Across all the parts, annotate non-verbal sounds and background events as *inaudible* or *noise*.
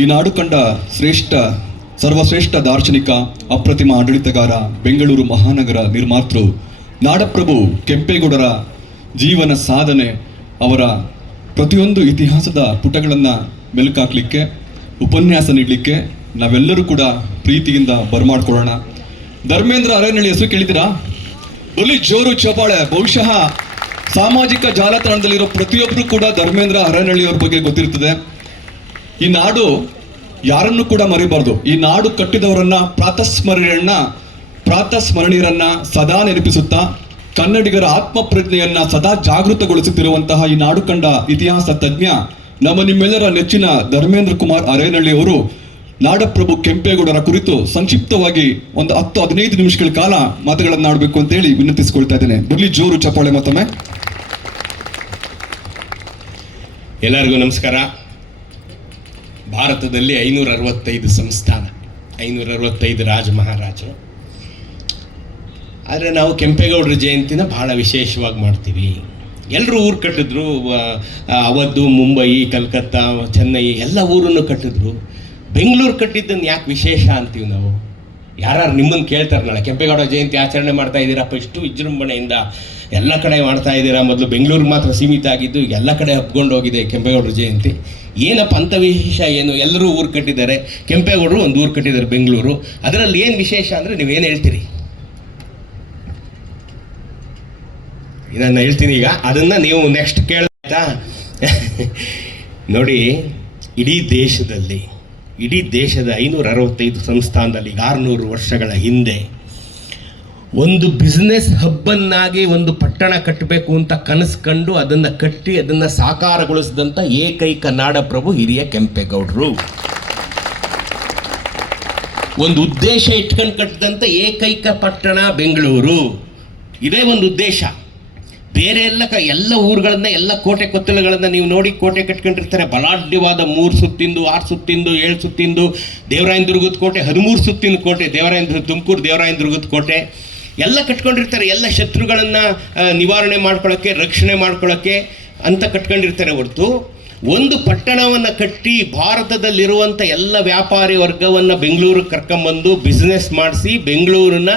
ಈ ನಾಡು ಕಂಡ ಶ್ರೇಷ್ಠ, ಸರ್ವಶ್ರೇಷ್ಠ ದಾರ್ಶನಿಕ, ಅಪ್ರತಿಮ ಆಡಳಿತಗಾರ, ಬೆಂಗಳೂರು ಮಹಾನಗರ ನಿರ್ಮಾತೃ, ನಾಡಪ್ರಭು ಕೆಂಪೇಗೌಡರ ಜೀವನ ಸಾಧನೆ, ಅವರ ಪ್ರತಿಯೊಂದು ಇತಿಹಾಸದ ಪುಟಗಳನ್ನು ಮೆಲುಕಾಕ್ಲಿಕ್ಕೆ, ಉಪನ್ಯಾಸ ನೀಡಲಿಕ್ಕೆ ನಾವೆಲ್ಲರೂ ಕೂಡ ಪ್ರೀತಿಯಿಂದ ಬರಮಾಡ್ಕೊಳ್ಳೋಣ. ಧರ್ಮೇಂದ್ರ ಅರೇನಳ್ಳಿ ಹೆಸರು ಕೇಳಿದ್ದೀರಾ? ಬಲಿ ಜೋರು ಚಪಾಳೆ ಬಹುಶಃ ಸಾಮಾಜಿಕ ಜಾಲತಾಣದಲ್ಲಿರೋ ಪ್ರತಿಯೊಬ್ಬರು ಕೂಡ ಧರ್ಮೇಂದ್ರ ಅರಣ್ಯಳ್ಳಿ ಅವ್ರ ಬಗ್ಗೆ ಗೊತ್ತಿರ್ತದೆ ಈ ನಾಡು ಯಾರನ್ನು ಕೂಡ ಮರಿಬಾರ್ದು. ಈ ನಾಡು ಕಟ್ಟಿದವರನ್ನ ಪ್ರಾತಸ್ಮರಣೆಯನ್ನ, ಪ್ರಾತಸ್ಮರಣೀಯರನ್ನ ಸದಾ ನೆನಪಿಸುತ್ತಾ, ಕನ್ನಡಿಗರ ಆತ್ಮ ಪ್ರಜ್ಞೆಯನ್ನ ಸದಾ ಜಾಗೃತಗೊಳಿಸುತ್ತಿರುವಂತಹ ಈ ನಾಡು ಕಂಡ ಇತಿಹಾಸ ತಜ್ಞ, ನಮ್ಮ ನಿಮ್ಮೆಲ್ಲರ ನೆಚ್ಚಿನ ಧರ್ಮೇಂದ್ರ ಕುಮಾರ್ ಅರೇನಹಳ್ಳಿ ಅವರು, ನಾಡಪ್ರಭು ಕೆಂಪೇಗೌಡರ ಕುರಿತು ಸಂಕ್ಷಿಪ್ತವಾಗಿ ಒಂದು ಹತ್ತು, ಹದಿನೈದು ನಿಮಿಷಗಳ ಕಾಲ ಮಾತುಗಳನ್ನು ಆಡಬೇಕು ಅಂತ ಹೇಳಿ ವಿನಂತಿಸಿಕೊಳ್ತಾ ಇದ್ದೇನೆ. ಬರ್ಲಿ ಜೋರು ಚಪ್ಪಾಳೆ ಮತ್ತೊಮ್ಮೆ. ಎಲ್ಲರಿಗೂ ನಮಸ್ಕಾರ. ಭಾರತದಲ್ಲಿ ಐನೂರ ಅರವತ್ತೈದು ಸಂಸ್ಥಾನ ಐನೂರ ಅರವತ್ತೈದು ರಾಜ ಮಹಾರಾಜರು ಆದರೆ ನಾವು ಕೆಂಪೇಗೌಡರ ಜಯಂತಿನ ಭಾಳ ವಿಶೇಷವಾಗಿ ಮಾಡ್ತೀವಿ. ಎಲ್ಲರೂ ಊರು ಕಟ್ಟಿದ್ರು ಅವಧು ಮುಂಬೈ, ಕಲ್ಕತ್ತಾ, ಚೆನ್ನೈ, ಎಲ್ಲ ಊರನ್ನು ಕಟ್ಟಿದ್ರು. ಬೆಂಗಳೂರು ಕಟ್ಟಿದ್ದನ್ನು ಯಾಕೆ ವಿಶೇಷ ಅಂತೀವಿ ನಾವು? ಯಾರು ನಿಮ್ಮನ್ನು ಕೇಳ್ತಾರೆ ನಾಳೆ ಕೆಂಪೇಗೌಡ ಜಯಂತಿ ಆಚರಣೆ ಮಾಡ್ತಾ ಇದ್ದೀರಪ್ಪ ಇಷ್ಟು ವಿಜೃಂಭಣೆಯಿಂದ. ಎಲ್ಲ ಕಡೆ ಮಾಡ್ತಾ ಇದ್ದೀರಾ ಮೊದಲು ಬೆಂಗಳೂರು ಮಾತ್ರ ಸೀಮಿತ ಆಗಿದ್ದು ಈಗ ಎಲ್ಲ ಕಡೆ ಹಬ್ಕೊಂಡು ಹೋಗಿದೆ ಕೆಂಪೇಗೌಡರ ಜಯಂತಿ. ಏನಪ್ಪ ಅಂತ ವಿಶೇಷ ಏನು? ಎಲ್ಲರೂ ಊರು ಕಟ್ಟಿದ್ದಾರೆ. ಕೆಂಪೇಗೌಡರು ಒಂದು ಊರು ಕಟ್ಟಿದ್ದಾರೆ ಬೆಂಗಳೂರು. ಅದರಲ್ಲಿ ಏನು ವಿಶೇಷ ಅಂದರೆ ನೀವೇನು ಹೇಳ್ತೀರಿ? ಇದನ್ನು ಹೇಳ್ತೀನಿ ಈಗ. ಅದನ್ನು ನೀವು ನೆಕ್ಸ್ಟ್ ಕೇಳ್ತಾ *laughs* ನೋಡಿ, ಇಡೀ ದೇಶದಲ್ಲಿ, ಇಡೀ ದೇಶದ ಐನೂರ ಅರವತ್ತೈದು ಸಂಸ್ಥಾನದಲ್ಲಿ ಆರುನೂರು ವರ್ಷಗಳ ಹಿಂದೆ ಒಂದು ಬಿಸ್ನೆಸ್ ಹಬ್ಬನ್ನಾಗಿ ಒಂದು ಪಟ್ಟಣ ಕಟ್ಟಬೇಕು ಅಂತ ಕನಸು ಕಂಡು ಅದನ್ನು ಕಟ್ಟಿ ಅದನ್ನು ಸಾಕಾರಗೊಳಿಸಿದಂಥ ಏಕೈಕ ನಾಡಪ್ರಭು ಹಿರಿಯ ಕೆಂಪೇಗೌಡರು. ಒಂದು ಉದ್ದೇಶ ಇಟ್ಕೊಂಡು ಕಟ್ಟಿದಂಥ ಏಕೈಕ ಪಟ್ಟಣ ಬೆಂಗಳೂರು. ಇದೇ ಒಂದು ಉದ್ದೇಶ. ಬೇರೆ ಎಲ್ಲ ಕ, ಎಲ್ಲ ಊರುಗಳನ್ನ, ಎಲ್ಲ ಕೋಟೆ ಕೊತ್ತಲುಗಳನ್ನು ನೀವು ನೋಡಿ ಕೋಟೆ ಕಟ್ಕೊಂಡಿರ್ತಾರೆ. ಬಲಾಢ್ಯವಾದ ಮೂರು ಸುತ್ತಿಂದು, ಆರು ಸುತ್ತಿಂದು, ಏಳು ಸುತ್ತಿಂದು, ದೇವರಾಯನ ದುರ್ಗದ ಕೋಟೆ, ಹದಿಮೂರು ಸುತ್ತಿನ ಕೋಟೆ, ದೇವರಾಯನ ತುಮಕೂರು, ದೇವರಾಯನ ದುರ್ಗದ ಕೋಟೆ. ಎಲ್ಲ ಕಟ್ಕೊಂಡಿರ್ತಾರೆ, ಎಲ್ಲ ಶತ್ರುಗಳನ್ನು ನಿವಾರಣೆ ಮಾಡ್ಕೊಳ್ಳೋಕ್ಕೆ ರಕ್ಷಣೆ ಮಾಡ್ಕೊಳ್ಳೋಕ್ಕೆ ಅಂತ ಕಟ್ಕೊಂಡಿರ್ತಾರೆ ಹೊರತು, ಒಂದು ಪಟ್ಟಣವನ್ನು ಕಟ್ಟಿ ಭಾರತದಲ್ಲಿರುವಂಥ ಎಲ್ಲ ವ್ಯಾಪಾರಿ ವರ್ಗವನ್ನು ಬೆಂಗಳೂರಿಗೆ ಕರ್ಕೊಂಬಂದು ಬಿಸ್ನೆಸ್ ಮಾಡಿಸಿ ಬೆಂಗಳೂರನ್ನ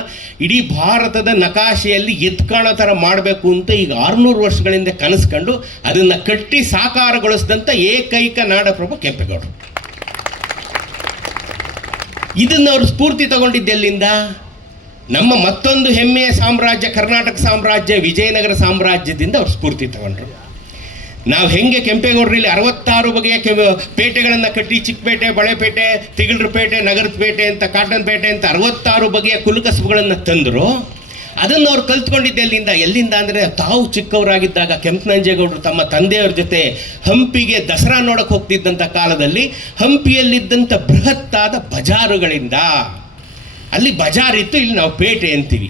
ಇಡೀ ಭಾರತದ ನಕಾಶೆಯಲ್ಲಿ ಎತ್ಕಾಣೋ ಥರ ಮಾಡಬೇಕು ಅಂತ ಈಗ ಆರುನೂರು ವರ್ಷಗಳಿಂದ ಕನಸ್ಕೊಂಡು ಅದನ್ನು ಕಟ್ಟಿ ಸಾಕಾರಗೊಳಿಸಿದಂಥ ಏಕೈಕ ನಾಡಪ್ರಭು ಕೆಂಪೇಗೌಡರು. ಇದನ್ನು ಅವರು ಸ್ಫೂರ್ತಿ ತಗೊಂಡಿದ್ದೆಲ್ಲಿಂದ ನಮ್ಮ ಮತ್ತೊಂದು ಹೆಮ್ಮೆಯ ಸಾಮ್ರಾಜ್ಯ, ಕರ್ನಾಟಕ ಸಾಮ್ರಾಜ್ಯ, ವಿಜಯನಗರ ಸಾಮ್ರಾಜ್ಯದಿಂದ ಅವ್ರು ಸ್ಫೂರ್ತಿ ತಗೊಂಡ್ರು. ನಾವು ಹೆಂಗೆ ಕೆಂಪೇಗೌಡರಲ್ಲಿ ಅರವತ್ತಾರು ಬಗೆಯ ಕೆ ಪೇಟೆಗಳನ್ನು ಕಟ್ಟಿ ಚಿಕ್ಕಪೇಟೆ, ಬಳೆಪೇಟೆ, ತಿಗಳರಪೇಟೆ ನಗರದ ಪೇಟೆ ಅಂತ ಕಾಟನ್ ಪೇಟೆ ಅಂತ ಅರವತ್ತಾರು ಬಗೆಯ ಕುಲುಕಸಬುಗಳನ್ನು ತಂದರು. ಅದನ್ನು ಅವ್ರು ಕಲ್ತ್ಕೊಂಡಿದ್ದೆ ಎಲ್ಲಿಂದ? ಎಲ್ಲಿಂದ ಅಂದರೆ ತಾವು ಚಿಕ್ಕವರಾಗಿದ್ದಾಗ ಕೆಂಪನಂಜೇಗೌಡರು ತಮ್ಮ ತಂದೆಯವ್ರ ಜೊತೆ ಹಂಪಿಗೆ ದಸರಾ ನೋಡಕ್ಕೆ ಹೋಗ್ತಿದ್ದಂಥ ಕಾಲದಲ್ಲಿ ಹಂಪಿಯಲ್ಲಿದ್ದಂಥ ಬೃಹತ್ತಾದ ಬಜಾರುಗಳಿಂದ ಅಲ್ಲಿ ಬಜಾರ್ ಇತ್ತು, ಇಲ್ಲಿ ನಾವು ಪೇಟೆ ಅಂತೀವಿ.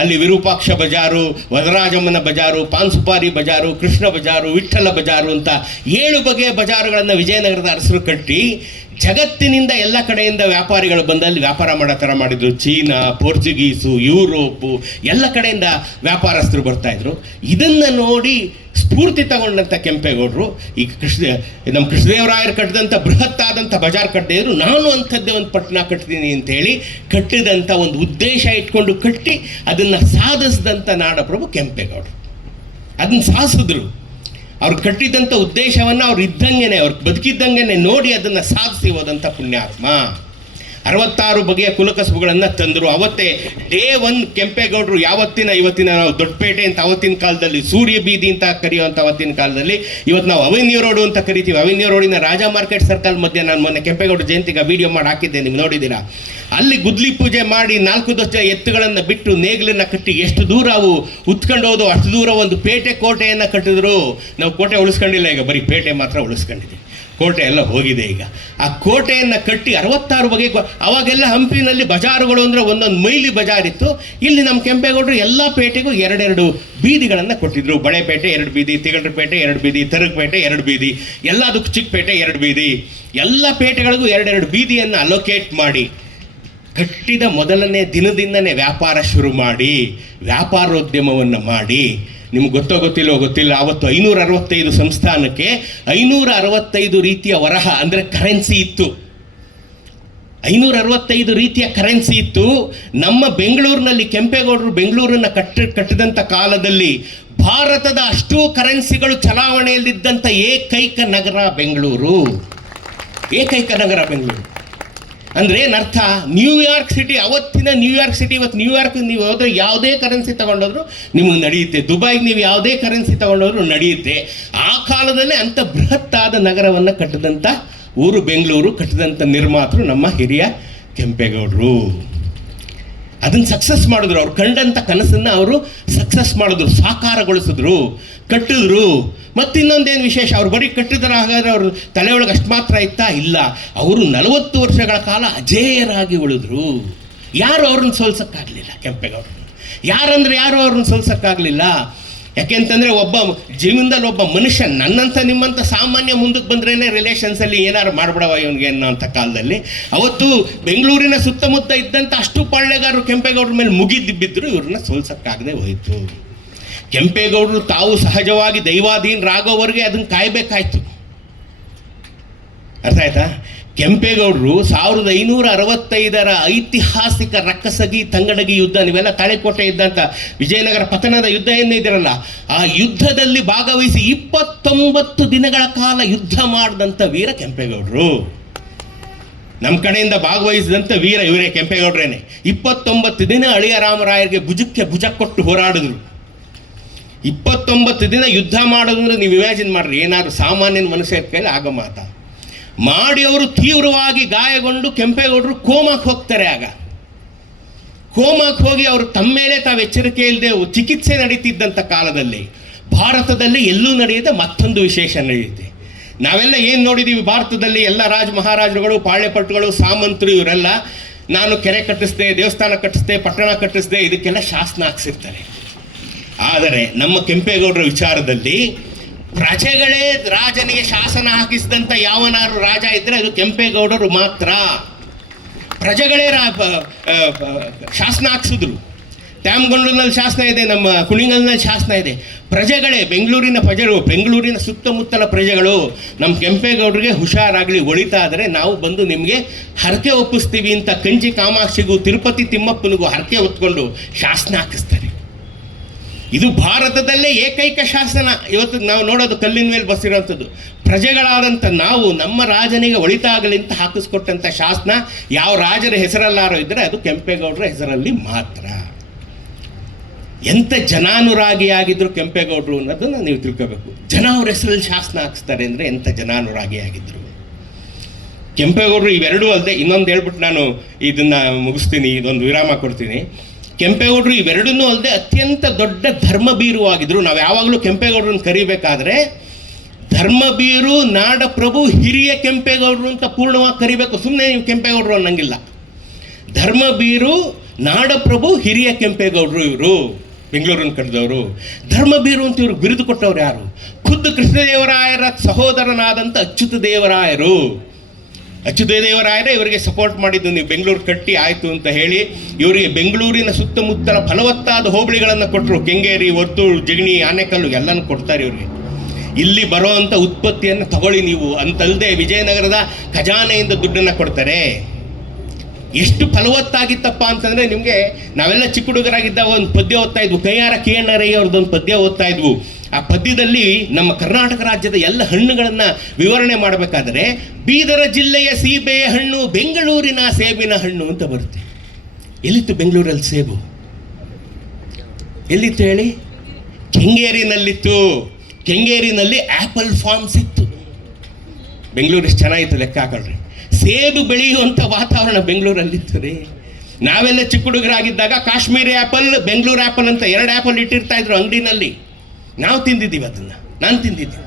ಅಲ್ಲಿ ವಿರೂಪಾಕ್ಷ ಬಜಾರು ವರರಾಜಮ್ಮನ ಬಜಾರು, ಪಾನ್ಸುಪಾರಿ ಬಜಾರು, ಕೃಷ್ಣ ಬಜಾರು, ವಿಠ್ಠಲ ಬಜಾರು ಅಂತ ಏಳು ಬಗೆಯ ಬಜಾರುಗಳನ್ನು ವಿಜಯನಗರದ ಅರಸರು ಕಟ್ಟಿ ಜಗತ್ತಿನಿಂದ ಎಲ್ಲ ಕಡೆಯಿಂದ ವ್ಯಾಪಾರಿಗಳು ಬಂದಲ್ಲಿ ವ್ಯಾಪಾರ ಮಾಡೋ ಥರ ಮಾಡಿದರು. ಚೀನಾ, ಪೋರ್ಚುಗೀಸು, ಯುರೋಪು, ಎಲ್ಲ ಕಡೆಯಿಂದ ವ್ಯಾಪಾರಸ್ಥರು ಬರ್ತಾಯಿದ್ರು ಇದನ್ನು ನೋಡಿ ಸ್ಫೂರ್ತಿ ತಗೊಂಡಂಥ ಕೆಂಪೇಗೌಡರು ಈಗ ಕೃಷ್ಣ, ನಮ್ಮ ಕೃಷ್ಣದೇವರಾಯರು ಕಟ್ಟಿದಂಥ ಬೃಹತ್ತಾದಂಥ ಬಜಾರ್ ಕಟ್ಟಿದ್ರು. ನಾನು ಅಂಥದ್ದೇ ಒಂದು ಪಟ್ಟಣ ಕಟ್ತೀನಿ ಅಂತೇಳಿ ಕಟ್ಟಿದಂಥ ಒಂದು ಉದ್ದೇಶ ಇಟ್ಕೊಂಡು ಕಟ್ಟಿ ಅದನ್ನು ಸಾಧಿಸಿದಂಥ ನಾಡಪ್ರಭು ಕೆಂಪೇಗೌಡರು. ಅದನ್ನು ಸಾಧಿಸಿದ್ರು ಅವ್ರು ಕಟ್ಟಿದಂಥ ಉದ್ದೇಶವನ್ನು ಅವ್ರು ಇದ್ದಂಗೆನೆ ಅವ್ರು ಬದುಕಿದ್ದಂಗೆನೆ ನೋಡಿ ಅದನ್ನು ಸಾಧಿಸಿ ಹೋದಂಥ ಪುಣ್ಯಾತ್ಮ. ಅರವತ್ತಾರು ಬಗೆಯ ಕುಲಕಸಬುಗಳನ್ನು ತಂದರು. ಅವತ್ತೇ ಡೇ ಒನ್ ಕೆಂಪೇಗೌಡರು ಯಾವತ್ತಿನ ಇವತ್ತಿನ ನಾವು ದೊಡ್ಡಪೇಟೆ ಅಂತ ಅವತ್ತಿನ ಕಾಲದಲ್ಲಿ, ಸೂರ್ಯ ಬೀದಿ ಅಂತ ಕರೆಯುವಂಥ ಅವತ್ತಿನ ಕಾಲದಲ್ಲಿ, ಇವತ್ತು ನಾವು ಅವೆನ್ಯೂ ರೋಡು ಅಂತ ಕರಿತೀವಿ. ಅವೆನ್ಯೂ ರೋಡಿನ ರಾಜ ಮಾರ್ಕೆಟ್ ಸರ್ಕಲ್ ಮಧ್ಯೆ ನಾನು ಮೊನ್ನೆ ಕೆಂಪೇಗೌಡ ಜಯಂತಿಗೆ ವಿಡಿಯೋ ಮಾಡಿ ಹಾಕಿದ್ದೆ, ನೀವು ನೋಡಿದ್ದೀರಾ? ಅಲ್ಲಿ ಗುದ್ಲಿ ಪೂಜೆ ಮಾಡಿ ನಾಲ್ಕು ದಷ್ಟ ಎತ್ತುಗಳನ್ನು ಬಿಟ್ಟು ನೇಗಿಲನ್ನ ಕಟ್ಟಿ ಎಷ್ಟು ದೂರ ಅವು ಉತ್ಕೊಂಡು ಹೋದವು. ಅಷ್ಟು ದೂರ ಒಂದು ಪೇಟೆ ಕೋಟೆಯನ್ನು ಕಟ್ಟಿದ್ರು. ನಾವು ಕೋಟೆ ಉಳಿಸ್ಕೊಂಡಿಲ್ಲ ಈಗ, ಬರೀ ಪೇಟೆ ಮಾತ್ರ ಉಳಿಸ್ಕೊಂಡಿದ್ದೀವಿ. ಕೋಟೆ ಎಲ್ಲ ಹೋಗಿದೆ ಈಗ. ಆ ಕೋಟೆಯನ್ನು ಕಟ್ಟಿ ಅರವತ್ತಾರು ಬಗೆ ಅವಾಗೆಲ್ಲ ಹಂಪಿನಲ್ಲಿ ಬಜಾರುಗಳು ಅಂದರೆ ಒಂದೊಂದು ಮೈಲಿ ಬಜಾರ್ ಇತ್ತು ಇಲ್ಲಿ ನಮ್ಮ ಕೆಂಪೇಗೌಡರು ಎಲ್ಲ ಪೇಟೆಗೂ ಎರಡೆರಡು ಬೀದಿಗಳನ್ನು ಕೊಟ್ಟಿದ್ರು. ಬಳೆಪೇಟೆ ಎರಡು ಬೀದಿ, ತಿಗಳರಪೇಟೆ ಎರಡು ಬೀದಿ, ತರಗಪೇಟೆ ಎರಡು ಬೀದಿ, ಎಲ್ಲದಕ್ಕೂ ಚಿಕ್ಕಪೇಟೆ ಎರಡು ಬೀದಿ. ಎಲ್ಲ ಪೇಟೆಗಳಿಗೂ ಎರಡೆರಡು ಬೀದಿಯನ್ನು ಅಲೋಕೇಟ್ ಮಾಡಿ. ಕಟ್ಟಿದ ಮೊದಲನೇ ದಿನದಿಂದನೇ ವ್ಯಾಪಾರ ಶುರು ಮಾಡಿ. ವ್ಯಾಪಾರೋದ್ಯಮವನ್ನು ಮಾಡಿ. ನಿಮ್ಗೆ ಗೊತ್ತೋ ಗೊತ್ತಿಲ್ಲೋ ಗೊತ್ತಿಲ್ಲ, ಅವತ್ತು ಐನೂರ ಅರವತ್ತೈದು ಸಂಸ್ಥಾನಕ್ಕೆ ಐನೂರ ಅರವತ್ತೈದು ರೀತಿಯ ವರಹ ಅಂದರೆ ಕರೆನ್ಸಿ ಇತ್ತು. ಐನೂರ ಅರವತ್ತೈದು ರೀತಿಯ ಕರೆನ್ಸಿ ಇತ್ತು. ನಮ್ಮ ಬೆಂಗಳೂರಿನಲ್ಲಿ ಕೆಂಪೇಗೌಡರು ಬೆಂಗಳೂರನ್ನು ಕಟ್ಟ ಕಟ್ಟಿದಂಥ ಕಾಲದಲ್ಲಿ ಭಾರತದ ಅಷ್ಟೂ ಕರೆನ್ಸಿಗಳು ಚಲಾವಣೆಯಲ್ಲಿದ್ದಂಥ ಏಕೈಕ ನಗರ ಬೆಂಗಳೂರು. ಏಕೈಕ ನಗರ ಬೆಂಗಳೂರು. ಅಂದರೆ ಏನರ್ಥ ನ್ಯೂಯಾರ್ಕ್ ಸಿಟಿ ಅವತ್ತಿನ ನ್ಯೂಯಾರ್ಕ್ ಸಿಟಿ ಇವತ್ತು ನ್ಯೂಯಾರ್ಕ್ ನೀವು ಹೋದ್ರೆ ಯಾವುದೇ ಕರೆನ್ಸಿ ತಗೊಂಡೋದ್ರು ನಿಮಗೆ ನಡೆಯುತ್ತೆ. ದುಬೈಗೆ ನೀವು ಯಾವುದೇ ಕರೆನ್ಸಿ ತಗೊಂಡೋದ್ರು ನಡೆಯುತ್ತೆ. ಆ ಕಾಲದಲ್ಲೇ ಅಂಥ ಬೃಹತ್ತಾದ ನಗರವನ್ನು ಕಟ್ಟಿದಂಥ ಊರು ಬೆಂಗಳೂರು, ಕಟ್ಟಿದಂಥ ನಿರ್ಮಾತರು ನಮ್ಮ ಹಿರಿಯ ಕೆಂಪೇಗೌಡರು. ಅದನ್ನು ಸಕ್ಸಸ್ ಮಾಡಿದ್ರು ಅವ್ರು. ಕಂಡಂಥ ಕನಸನ್ನು ಅವರು ಸಕ್ಸಸ್ ಮಾಡಿದ್ರು, ಸಾಕಾರಗೊಳಿಸಿದ್ರು, ಕಟ್ಟಿದ್ರು. ಮತ್ತಿನ್ನೊಂದೇನು ವಿಶೇಷ? ಅವ್ರು ಬರೀ ಕಟ್ಟಿದ್ರ ಹಾಗಾದ್ರೆ ಅವ್ರ ತಲೆ ಒಳಗೆ ಅಷ್ಟು ಮಾತ್ರ ಇತ್ತಾ? ಇಲ್ಲ. ಅವರು ನಲವತ್ತು ವರ್ಷಗಳ ಕಾಲ ಅಜೇಯರಾಗಿ ಉಳಿದ್ರು. ಯಾರು ಅವ್ರನ್ನ ಸೋಲ್ಸೋಕ್ಕಾಗಲಿಲ್ಲ ಕೆಂಪೇಗೌಡರು? ಯಾರಂದ್ರೆ ಯಾರು ಅವ್ರನ್ನ ಸೋಲ್ಸೋಕ್ಕಾಗಲಿಲ್ಲ? ಯಾಕೆಂತಂದರೆ ಒಬ್ಬ ಜೀವನದಲ್ಲಿ ಒಬ್ಬ ಮನುಷ್ಯ ನನ್ನಂಥ ನಿಮ್ಮಂಥ ಸಾಮಾನ್ಯ ಮುಂದಕ್ಕೆ ಬಂದ್ರೇ ರಿಲೇಷನ್ಸಲ್ಲಿ ಏನಾರು ಮಾಡ್ಬಿಡವ ಇವನಿಗೆ ಅನ್ನೋಂಥ ಕಾಲದಲ್ಲಿ. ಅವತ್ತು ಬೆಂಗಳೂರಿನ ಸುತ್ತಮುತ್ತ ಇದ್ದಂಥ ಅಷ್ಟು ಪಾಳ್ಯಗಾರರು ಕೆಂಪೇಗೌಡರ ಮೇಲೆ ಮುಗಿದು ಬಿದ್ದರು ಇವ್ರನ್ನ ಸೋಲ್ಸೋಕ್ಕಾಗದೆ ಹೋಯಿತು. ಕೆಂಪೇಗೌಡರು ತಾವು ಸಹಜವಾಗಿ ದೈವಾಧೀನರಾಗೋವರೆಗೆ ಅದನ್ನು ಕಾಯಬೇಕಾಯ್ತು. ಅರ್ಥ ಆಯ್ತಾ? ಕೆಂಪೇಗೌಡರು ಸಾವಿರದ ಐನೂರ ಅರವತ್ತೈದರ ಐತಿಹಾಸಿಕ ರಕ್ಕಸಗಿ ತಂಗಡಗಿ ಯುದ್ಧ, ನೀವೆಲ್ಲ ತಳೆಕೋಟೆ ಇದ್ದಂಥ ವಿಜಯನಗರ ಪತನದ ಯುದ್ಧ ಏನಿದಿರಲ್ಲ ಆ ಯುದ್ಧದಲ್ಲಿ ಭಾಗವಹಿಸಿ ಇಪ್ಪತ್ತೊಂಬತ್ತು ದಿನಗಳ ಕಾಲ ಯುದ್ಧ ಮಾಡಿದಂಥ ವೀರ ಕೆಂಪೇಗೌಡರು. ನಮ್ಮ ಕಡೆಯಿಂದ ಭಾಗವಹಿಸಿದಂಥ ವೀರ ಇವರೇ ಕೆಂಪೇಗೌಡರೇನೆ. ಇಪ್ಪತ್ತೊಂಬತ್ತು ದಿನ ಅಳಿಯ ರಾಮರಾಯರಿಗೆ ಭುಜಕ್ಕೆ ಭುಜ ಕೊಟ್ಟು ಹೋರಾಡಿದ್ರು. ಇಪ್ಪತ್ತೊಂಬತ್ತು ದಿನ ಯುದ್ಧ ಮಾಡೋದಂದ್ರೆ ನೀವು ಇಮ್ಯಾಜಿನ್ ಮಾಡ್ರಿ, ಏನಾದರೂ ಸಾಮಾನ್ಯನ ಮನುಷ್ಯರ ಕೈಲಿ ಆಗ ಮಾತ. ಮಾಡಿ ಅವರು ತೀವ್ರವಾಗಿ ಗಾಯಗೊಂಡು ಕೆಂಪೇಗೌಡರು ಕೋಮಕ್ಕೆ ಹೋಗ್ತಾರೆ ಆಗ. ಕೋಮಕ್ಕೆ ಹೋಗಿ ಅವರು ತಮ್ಮ ಮೇಲೆ ತಾವು ಎಚ್ಚರಿಕೆ ಇಲ್ಲದೆ ಚಿಕಿತ್ಸೆ ನಡೀತಿದ್ದಂಥ ಕಾಲದಲ್ಲಿ ಭಾರತದಲ್ಲಿ ಎಲ್ಲೂ ನಡೆಯದ ಮತ್ತೊಂದು ವಿಶೇಷ ನಡೆಯುತ್ತೆ. ನಾವೆಲ್ಲ ಏನು ನೋಡಿದ್ದೀವಿ ಭಾರತದಲ್ಲಿ ಎಲ್ಲ ರಾಜ ಮಹಾರಾಜರುಗಳು, ಪಾಳ್ಯಪಟ್ಟುಗಳು, ಸಾಮಂತರು ಇವರೆಲ್ಲ ನಾನು ಕೆರೆ ಕಟ್ಟಿಸ್ದೆ, ದೇವಸ್ಥಾನ ಕಟ್ಟಿಸ್ದೆ, ಪಟ್ಟಣ ಕಟ್ಟಿಸ್ದೆ, ಇದಕ್ಕೆಲ್ಲ ಶಾಸನ ಹಾಕ್ಸಿರ್ತಾರೆ. ಆದರೆ ನಮ್ಮ ಕೆಂಪೇಗೌಡರ ವಿಚಾರದಲ್ಲಿ ಪ್ರಜೆಗಳೇ ರಾಜನಿಗೆ ಶಾಸನ ಹಾಕಿಸಿದಂಥ ಯಾವನಾರು ರಾಜ ಇದ್ದರೆ ಅದು ಕೆಂಪೇಗೌಡರು ಮಾತ್ರ. ಪ್ರಜೆಗಳೇ ರಾ ಶಾಸನ ಹಾಕ್ಸಿದ್ರು. ತ್ಯಾಮಗೊಂಡನಲ್ಲಿ ಶಾಸನ ಇದೆ, ನಮ್ಮ ಕುಣಿಗಲ್ನಲ್ಲಿ ಶಾಸನ ಇದೆ. ಪ್ರಜೆಗಳೇ, ಬೆಂಗಳೂರಿನ ಪ್ರಜೆಗಳು, ಬೆಂಗಳೂರಿನ ಸುತ್ತಮುತ್ತಲ ಪ್ರಜೆಗಳು, ನಮ್ಮ ಕೆಂಪೇಗೌಡರಿಗೆ ಹುಷಾರಾಗಲಿ, ಒಳಿತಾ ಆದರೆ ನಾವು ಬಂದು ನಿಮಗೆ ಹರಕೆ ಒಪ್ಪಿಸ್ತೀವಿ ಅಂತ ಕಂಚಿ ಕಾಮಾಕ್ಷಿಗೂ ತಿರುಪತಿ ತಿಮ್ಮಪ್ಪನಿಗೂ ಹರಕೆ ಹೊತ್ಕೊಂಡು ಶಾಸನ ಹಾಕಿಸ್ತಾರೆ. ಇದು ಭಾರತದಲ್ಲೇ ಏಕೈಕ ಶಾಸನ. ಇವತ್ತು ನಾವು ನೋಡೋದು ಕಲ್ಲಿನ ಮೇಲೆ ಬಸಿರೋಂಥದ್ದು. ಪ್ರಜೆಗಳಾದಂಥ ನಾವು ನಮ್ಮ ರಾಜನಿಗೆ ಒಳಿತಾಗಲಿ ಅಂತ ಹಾಕಿಸ್ಕೊಟ್ಟಂಥ ಶಾಸನ ಯಾವ ರಾಜರ ಹೆಸರಲ್ಲಾರೋ ಇದ್ದರೆ ಅದು ಕೆಂಪೇಗೌಡರ ಹೆಸರಲ್ಲಿ ಮಾತ್ರ. ಎಂಥ ಜನಾನುರಾಗಿಯಾಗಿದ್ದರು ಕೆಂಪೇಗೌಡರು ಅನ್ನೋದನ್ನು ನೀವು ತಿಳ್ಕೋಬೇಕು. ಜನ ಅವ್ರ ಹೆಸರಲ್ಲಿ ಶಾಸನ ಹಾಕಿಸ್ತಾರೆ ಅಂದರೆ ಎಂಥ ಜನಾನುರಾಗಿಯಾಗಿದ್ದರು ಕೆಂಪೇಗೌಡರು ಇವೆರಡೂ ಅಲ್ಲದೆ ಇನ್ನೊಂದು ಹೇಳ್ಬಿಟ್ಟು ನಾನು ಇದನ್ನು ಮುಗಿಸ್ತೀನಿ, ಇದೊಂದು ವಿರಾಮ ಕೊಡ್ತೀನಿ. ಕೆಂಪೇಗೌಡರು ಇವೆರಡನ್ನೂ ಅಲ್ಲದೆ ಅತ್ಯಂತ ದೊಡ್ಡ ಧರ್ಮಬೀರುವಾಗಿದ್ದರು ನಾವು ಯಾವಾಗಲೂ ಕೆಂಪೇಗೌಡರನ್ನು ಕರಿಬೇಕಾದ್ರೆ ಧರ್ಮಬೀರು ನಾಡಪ್ರಭು ಹಿರಿಯ ಕೆಂಪೇಗೌಡರು ಅಂತ ಪೂರ್ಣವಾಗಿ ಕರಿಬೇಕು. ಸುಮ್ಮನೆ ನೀವು ಕೆಂಪೇಗೌಡರು ಅನ್ನಂಗಿಲ್ಲ. ಧರ್ಮಬೀರು ನಾಡಪ್ರಭು ಹಿರಿಯ ಕೆಂಪೇಗೌಡರು ಇವರು. ಬೆಂಗಳೂರನ್ನು ಕರೆದವರು. ಧರ್ಮಬೀರು ಅಂತ ಇವರು ಬಿರುದು ಕೊಟ್ಟವ್ರು ಯಾರು? ಖುದ್ದು ಕೃಷ್ಣದೇವರಾಯರ ಸಹೋದರನಾದಂಥ ಅಚ್ಯುತ ದೇವರಾಯರು. ಅಚ್ಯುತ ದೇವರಾಯರೇ ಇವರಿಗೆ ಸಪೋರ್ಟ್ ಮಾಡಿದ್ದು, ನೀವು ಬೆಂಗಳೂರು ಕಟ್ಟಿ ಆಯಿತು ಅಂತ ಹೇಳಿ, ಇವರಿಗೆ ಬೆಂಗಳೂರಿನ ಸುತ್ತಮುತ್ತಲ ಫಲವತ್ತಾದ ಹೋಬಳಿಗಳನ್ನು ಕೊಟ್ಟರು ಕೆಂಗೇರಿ, ವರ್ತೂರು ಜಗಣಿ ಆನೆಕಲ್ಲು ಎಲ್ಲನೂ ಕೊಡ್ತಾರೆ ಇವರಿಗೆ. ಇಲ್ಲಿ ಬರುವಂಥ ಉತ್ಪತ್ತಿಯನ್ನು ತಗೊಳ್ಳಿ ನೀವು. ಅಂತಲ್ಲದೆ ವಿಜಯನಗರದ ಖಜಾನೆಯಿಂದ ದುಡ್ಡನ್ನು ಕೊಡ್ತಾರೆ. ಎಷ್ಟು ಫಲವತ್ತಾಗಿತ್ತಪ್ಪ ಅಂತಂದರೆ ನಿಮಗೆ ನಾವೆಲ್ಲ ಚಿಕ್ಕ ಹುಡುಗರಾಗಿದ್ದಾಗ ಒಂದು ಪದ್ಯ ಓದ್ತಾ ಇದ್ವು. ಕೈಯಾರ ಕಿಯಣ್ಣರಯ್ಯ ಅವ್ರದ್ದೊಂದು ಪದ್ಯ ಓದ್ತಾ ಇದ್ವು. ಆ ಪದ್ಯದಲ್ಲಿ ನಮ್ಮ ಕರ್ನಾಟಕ ರಾಜ್ಯದ ಎಲ್ಲ ಹಣ್ಣುಗಳನ್ನು ವಿವರಣೆ ಮಾಡಬೇಕಾದ್ರೆ ಬೀದರ ಜಿಲ್ಲೆಯ ಸೀಬೆಯ ಹಣ್ಣು, ಬೆಂಗಳೂರಿನ ಸೇಬಿನ ಹಣ್ಣು ಅಂತ ಬರುತ್ತೆ. ಎಲ್ಲಿತ್ತು ಬೆಂಗಳೂರಲ್ಲಿ ಸೇಬು? ಎಲ್ಲಿತ್ತು ಹೇಳಿ? ಕೆಂಗೇರಿನಲ್ಲಿತ್ತು. ಕೆಂಗೇರಿನಲ್ಲಿ ಆ್ಯಪಲ್ ಫಾರ್ಮ್ಸ್ ಇತ್ತು ಬೆಂಗಳೂರು ಚೆನ್ನಾಗಿತ್ತು ಲೆಕ್ಕ ಹಾಕೊಳ್ರಿ. ಸೇಬು ಬೆಳೆಯುವಂಥ ವಾತಾವರಣ ಬೆಂಗಳೂರಲ್ಲಿತ್ತು ರೀ. ನಾವೆಲ್ಲ ಚಿಕ್ಕ ಹುಡುಗರಾಗಿದ್ದಾಗ ಕಾಶ್ಮೀರಿ ಆ್ಯಪಲ್ ಬೆಂಗಳೂರು ಆ್ಯಪಲ್ ಅಂತ ಎರಡು ಆ್ಯಪಲ್ ಇಟ್ಟಿರ್ತಾ ಇದ್ರು ಅಂಗಡಿನಲ್ಲಿ. ನಾವು ತಿಂದಿದ್ದೀವಿ ಅದನ್ನು. ನಾನು ತಿಂದಿದ್ದೀನಿ.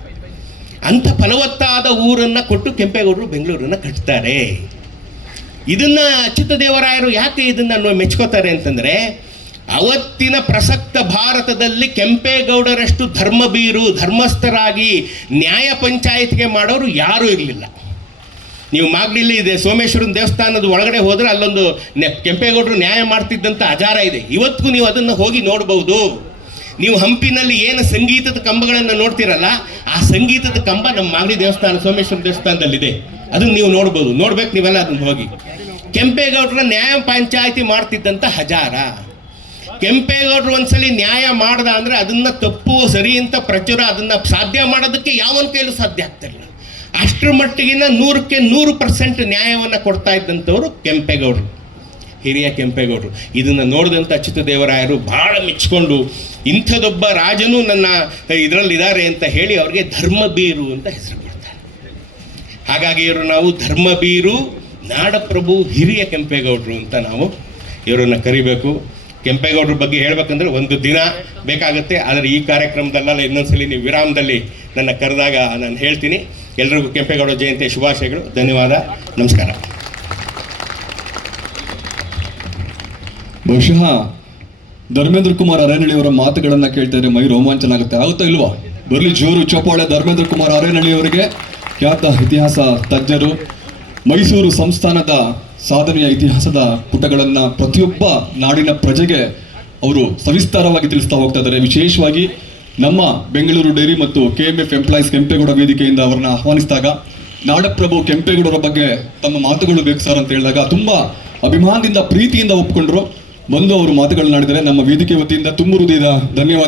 ಅಂಥ ಫಲವತ್ತಾದ ಊರನ್ನು ಕೊಟ್ಟು ಕೆಂಪೇಗೌಡರು ಬೆಂಗಳೂರನ್ನು ಕಟ್ತಾರೆ. ಇದನ್ನು ಅಚ್ಯುತದೇವರಾಯರು ಯಾಕೆ ಇದನ್ನು ಮೆಚ್ಕೋತಾರೆ ಅಂತಂದರೆ, ಅವತ್ತಿನ ಪ್ರಸಕ್ತ ಭಾರತದಲ್ಲಿ ಕೆಂಪೇಗೌಡರಷ್ಟು ಧರ್ಮಬೀರು ಧರ್ಮಸ್ಥರಾಗಿ ನ್ಯಾಯ ಪಂಚಾಯತ್ಗೆ ಮಾಡೋರು ಯಾರೂ ಇರಲಿಲ್ಲ. ನೀವು ಮಾಗಡಿಲಿ ಇದೆ ಸೋಮೇಶ್ವರನ ದೇವಸ್ಥಾನದ ಒಳಗಡೆ ಹೋದರೆ ಅಲ್ಲೊಂದು ಕೆಂಪೇಗೌಡರು ನ್ಯಾಯ ಮಾಡ್ತಿದ್ದಂಥ ಅಜಾರ ಇದೆ. ಇವತ್ತಿಗೂ ನೀವು ಅದನ್ನು ಹೋಗಿ ನೋಡಬಹುದು ನೀವು ಹಂಪಿನಲ್ಲಿ ಏನು ಸಂಗೀತದ ಕಂಬಗಳನ್ನು ನೋಡ್ತಿರಲ್ಲ, ಆ ಸಂಗೀತದ ಕಂಬ ನಮ್ಮ ಮಾಗಡಿ ದೇವಸ್ಥಾನ ಸೋಮೇಶ್ವರ ದೇವಸ್ಥಾನದಲ್ಲಿದೆ. ಅದನ್ನು ನೀವು ನೋಡ್ಬೋದು. ನೋಡ್ಬೇಕು ನೀವೆಲ್ಲ ಅದನ್ನು ಹೋಗಿ. ಕೆಂಪೇಗೌಡರ ನ್ಯಾಯ ಪಂಚಾಯಿತಿ ಮಾಡ್ತಿದ್ದಂಥ ಹಜಾರ. ಕೆಂಪೇಗೌಡರು ಒಂದ್ಸಲಿ ನ್ಯಾಯ ಮಾಡ್ದ ಅಂದರೆ ಅದನ್ನು ತಪ್ಪು ಸರಿ ಅಂತ ಪ್ರಚುರ ಅದನ್ನು ಸಾಧ್ಯ ಮಾಡೋದಕ್ಕೆ ಯಾವನ ಕೈಲೂ ಸಾಧ್ಯ ಆಗ್ತಿರಲಿಲ್ಲ. ಅಷ್ಟರ ಮಟ್ಟಿಗಿನ ನೂರಕ್ಕೆ ನೂರು ಪರ್ಸೆಂಟ್ ನ್ಯಾಯವನ್ನು ಕೊಡ್ತಾ ಇದ್ದಂಥವರು ಕೆಂಪೇಗೌಡರು. ಹಿರಿಯ ಕೆಂಪೇಗೌಡರು. ಇದನ್ನು ನೋಡಿದಂಥ ಅಚ್ಯುತದೇವರಾಯರು ಭಾಳ ಮೆಚ್ಚಿಕೊಂಡು ಇಂಥದೊಬ್ಬ ರಾಜನು ನನ್ನ ಇದರಲ್ಲಿದ್ದಾರೆ ಅಂತ ಹೇಳಿ ಅವರಿಗೆ ಧರ್ಮಬೀರು ಅಂತ ಹೆಸರು ಕೊಡ್ತಾರೆ. ಹಾಗಾಗಿ ಇವರು ನಾವು ಧರ್ಮಬೀರು ನಾಡಪ್ರಭು, ಹಿರಿಯ ಕೆಂಪೇಗೌಡರು ಅಂತ ನಾವು ಇವರನ್ನು ಕರಿಬೇಕು. ಕೆಂಪೇಗೌಡರ ಬಗ್ಗೆ ಹೇಳಬೇಕಂದ್ರೆ ಒಂದು ದಿನ ಬೇಕಾಗುತ್ತೆ, ಆದರೆ ಈ ಕಾರ್ಯಕ್ರಮದಲ್ಲ ಇನ್ನೊಂದ್ಸಲಿ ನೀವು ವಿರಾಮದಲ್ಲಿ ನನ್ನ ಕರೆದಾಗ ನಾನು ಹೇಳ್ತೀನಿ. ಎಲ್ರಿಗೂ ಕೆಂಪೇಗೌಡ ಜಯಂತಿ ಶುಭಾಶಯಗಳು. ಧನ್ಯವಾದ. ನಮಸ್ಕಾರ. ಬಹುಶಃ ಧರ್ಮೇಂದ್ರ ಕುಮಾರ್ ಅರೇನಳ್ಳಿಯವರ ಮಾತುಗಳನ್ನ ಕೇಳ್ತಾ ಇದ್ರೆ ಮೈ ರೋಮಾಂಚನ ಆಗುತ್ತೆ ಆಗುತ್ತಾ ಇಲ್ವಾ? ಬರ್ಲಿ ಜೋರು ಚೋಪಾಳೆ ಧರ್ಮೇಂದ್ರ ಕುಮಾರ್ ಅರೇನಳ್ಳಿಯವರಿಗೆ. ಖ್ಯಾತ ಇತಿಹಾಸ ತಜ್ಞರು, ಮೈಸೂರು ಸಂಸ್ಥಾನದ ಸಾಧನೆಯ ಇತಿಹಾಸದ ಪುಟಗಳನ್ನ ಪ್ರತಿಯೊಬ್ಬ ನಾಡಿನ ಪ್ರಜೆಗೆ ಅವರು ಸವಿಸ್ತಾರವಾಗಿ ತಿಳಿಸ್ತಾ ಹೋಗ್ತಾ ಇದ್ದಾರೆ. ವಿಶೇಷವಾಗಿ ನಮ್ಮ ಬೆಂಗಳೂರು ಡೈರಿ ಮತ್ತು K M F employees Kempegowda ವೇದಿಕೆಯಿಂದ ಅವರನ್ನ ಆಹ್ವಾನಿಸಿದಾಗ, ನಾಡಪ್ರಭು ಕೆಂಪೇಗೌಡರ ಬಗ್ಗೆ ತಮ್ಮ ಮಾತುಗಳು ಬೇಕು ಸರ್ ಅಂತ ಹೇಳಿದಾಗ ತುಂಬಾ ಅಭಿಮಾನದಿಂದ, ಪ್ರೀತಿಯಿಂದ ಒಪ್ಕೊಂಡ್ರು. ಬಂದು ಅವರು ಮಾತುಗಳನ್ನಾಡಿದರೆ ನಮ್ಮ ವೇದಿಕೆ ವತಿಯಿಂದ ತುಂಬ ಹೃದಯದ ಧನ್ಯವಾದ.